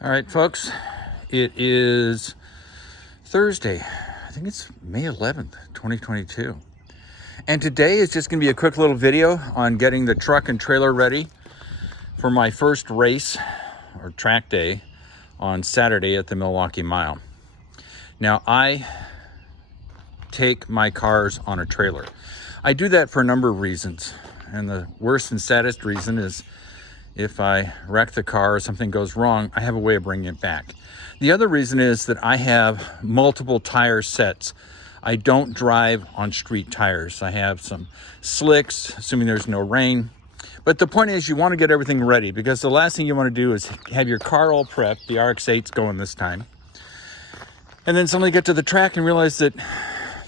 All right, folks, it is Thursday. I think it's May 11th, 2022. And today is just going to be a quick little video on getting the truck and trailer ready for my first race or track day on Saturday at the Milwaukee Mile. Now, I take my cars on a trailer. I do that for a number of reasons. And the worst and saddest reason is if I wreck the car or something goes wrong, I have a way of bringing it back. The other reason is that I have multiple tire sets. I don't drive on street tires. I have some slicks, assuming there's no rain. But the point is, you want to get everything ready, because the last thing you want to do is have your car all prepped. The RX8's going this time. And then suddenly get to the track and realize that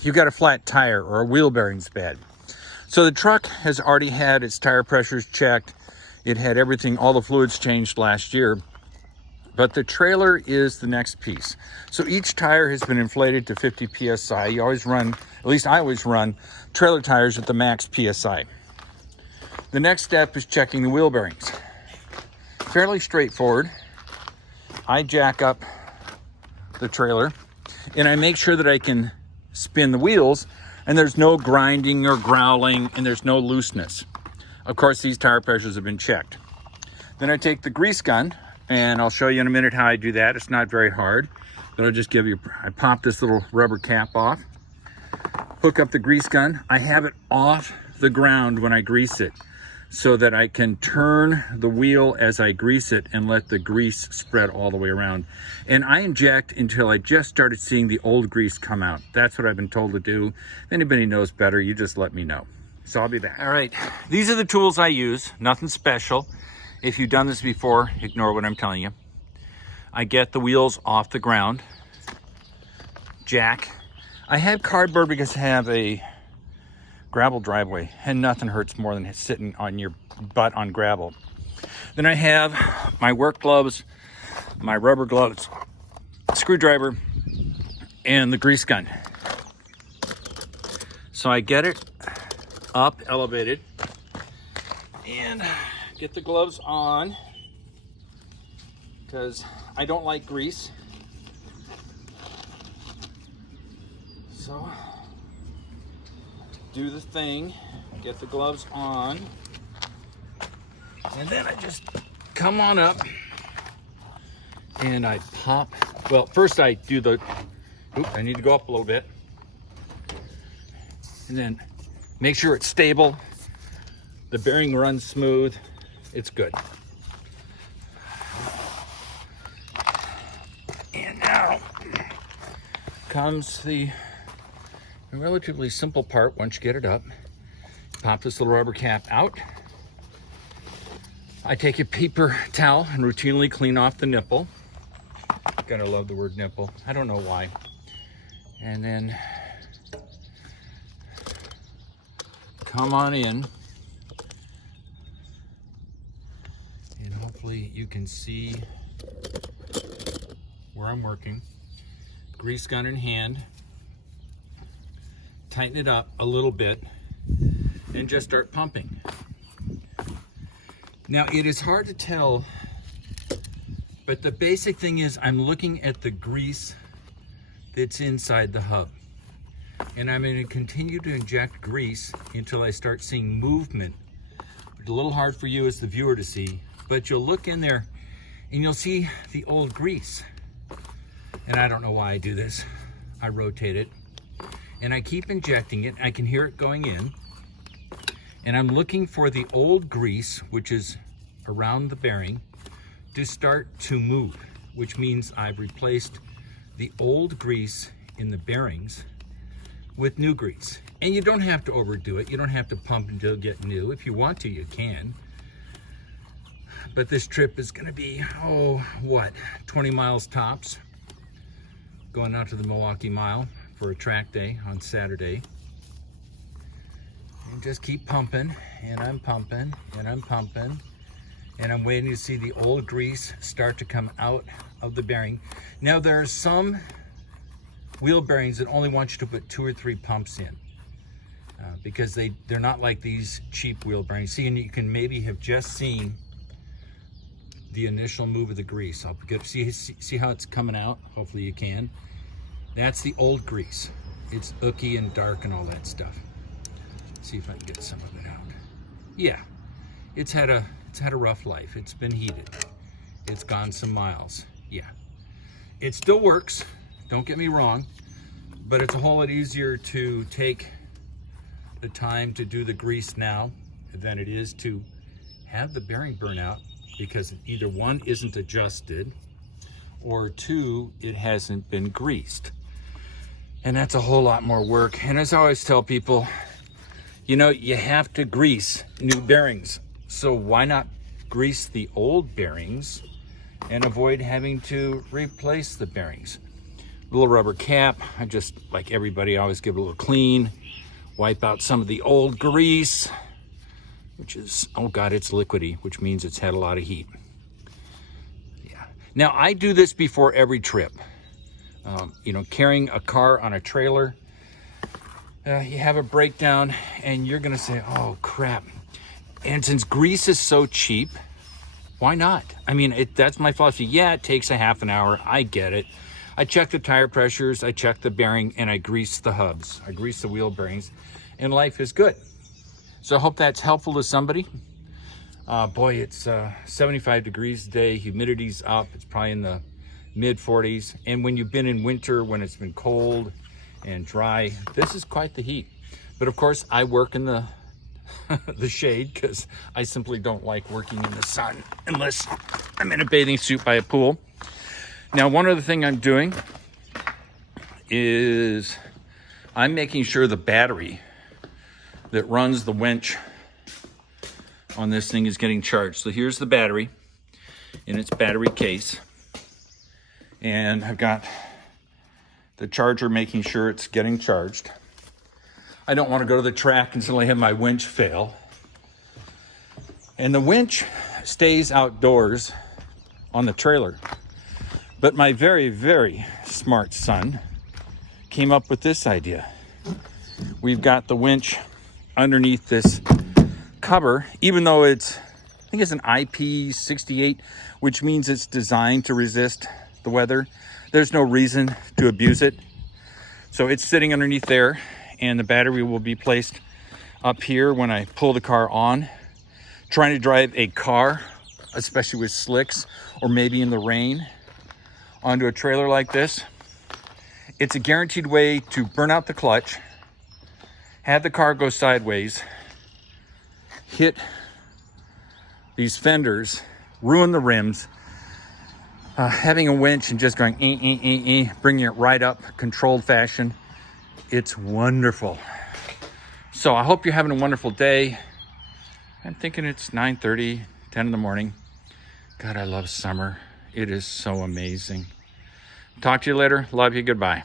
you got a flat tire or a wheel bearing's bad. So the truck has already had its tire pressures checked. It had everything, all the fluids changed last year, but the trailer is the next piece. So each tire has been inflated to 50 PSI. You always run, at least I always run, trailer tires at the max PSI. The next step is checking the wheel bearings. Fairly straightforward. I jack up the trailer and I make sure that I can spin the wheels and there's no grinding or growling and there's no looseness. Of course, these tire pressures have been checked. Then I take the grease gun, and I'll show you in a minute how I do that. It's not very hard, but I'll just give you, I pop this little rubber cap off, hook up the grease gun. I have it off the ground when I grease it so that I can turn the wheel as I grease it and let the grease spread all the way around. And I inject until I just started seeing the old grease come out. That's what I've been told to do. If anybody knows better, you just let me know. So I'll be back. All right, these are the tools I use, nothing special. If you've done this before, ignore what I'm telling you. I get the wheels off the ground, jack. I have cardboard because I have a gravel driveway and nothing hurts more than sitting on your butt on gravel. Then I have my work gloves, my rubber gloves, screwdriver, and the grease gun. So I get it up, elevated, and get the gloves on because I don't like grease. So do the thing, get the gloves on, and then I just come on up and I pop. Well, first I do the, I need to go up a little bit, and then make sure it's stable, the bearing runs smooth, it's good. And now comes the relatively simple part once you get it up. Pop this little rubber cap out. I take a paper towel and routinely clean off the nipple. Gotta love the word nipple, I don't know why. And then come on in, and hopefully you can see where I'm working. Grease gun in hand, tighten it up a little bit, and just start pumping. Now it is hard to tell, but the basic thing is I'm looking at the grease that's inside the hub. And I'm going to continue to inject grease until I start seeing movement. It's a little hard for you as the viewer to see, but you'll look in there and you'll see the old grease. And I don't know why I do this. I rotate it and I keep injecting it. I can hear it going in. And I'm looking for the old grease, which is around the bearing, to start to move, which means I've replaced the old grease in the bearings with new grease. And you don't have to overdo it. You don't have to pump until you get new. If you want to, you can. But this trip is gonna be, 20 miles tops. Going out to the Milwaukee Mile for a track day on Saturday. And just keep pumping, and I'm pumping, and I'm pumping. And I'm waiting to see the old grease start to come out of the bearing. Now there are some wheel bearings that only want you to put 2 or 3 pumps in because they're not like these cheap wheel bearings. See, and you can maybe have just seen the initial move of the grease. I'll get, see how it's coming out? Hopefully you can. That's the old grease. It's ooky and dark and all that stuff. See if I can get some of it out. Yeah, it's had a rough life. It's been heated. It's gone some miles. Yeah, it still works. Don't get me wrong, but it's a whole lot easier to take the time to do the grease now than it is to have the bearing burn out, because either one isn't adjusted or two, it hasn't been greased. And that's a whole lot more work. And as I always tell people, you know, you have to grease new bearings. So why not grease the old bearings and avoid having to replace the bearings? Little rubber cap. I just, like everybody, I always give it a little clean, wipe out some of the old grease, which is, oh God, it's liquidy, which means it's had a lot of heat. Yeah. Now I do this before every trip. You know, carrying a car on a trailer, you have a breakdown and you're gonna say, oh crap. And since grease is so cheap, why not? I mean, that's my philosophy. Yeah, it takes a half an hour, I get it. I check the tire pressures, I check the bearing, and I grease the hubs. I grease the wheel bearings, and life is good. So I hope that's helpful to somebody. Boy, it's 75 degrees today, humidity's up, it's probably in the mid 40s. And when you've been in winter, when it's been cold and dry, this is quite the heat. But of course, I work in the the shade because I simply don't like working in the sun unless I'm in a bathing suit by a pool. Now, one other thing I'm doing is I'm making sure the battery that runs the winch on this thing is getting charged. So here's the battery in its battery case. And I've got the charger making sure it's getting charged. I don't want to go to the track and suddenly have my winch fail. And the winch stays outdoors on the trailer. But my very, very smart son came up with this idea. We've got the winch underneath this cover, even though I think it's an IP68, which means it's designed to resist the weather. There's no reason to abuse it. So it's sitting underneath there, and the battery will be placed up here when I pull the car on. Trying to drive a car, especially with slicks or maybe in the rain, onto a trailer like this, it's a guaranteed way to burn out the clutch, have the car go sideways, hit these fenders, ruin the rims. Having a winch and just going bringing it right up, controlled fashion, it's wonderful. So I hope you're having a wonderful day. I'm thinking it's 9:30, 10 in the morning. God, I love summer. It is so amazing. Talk to you later. Love you. Goodbye.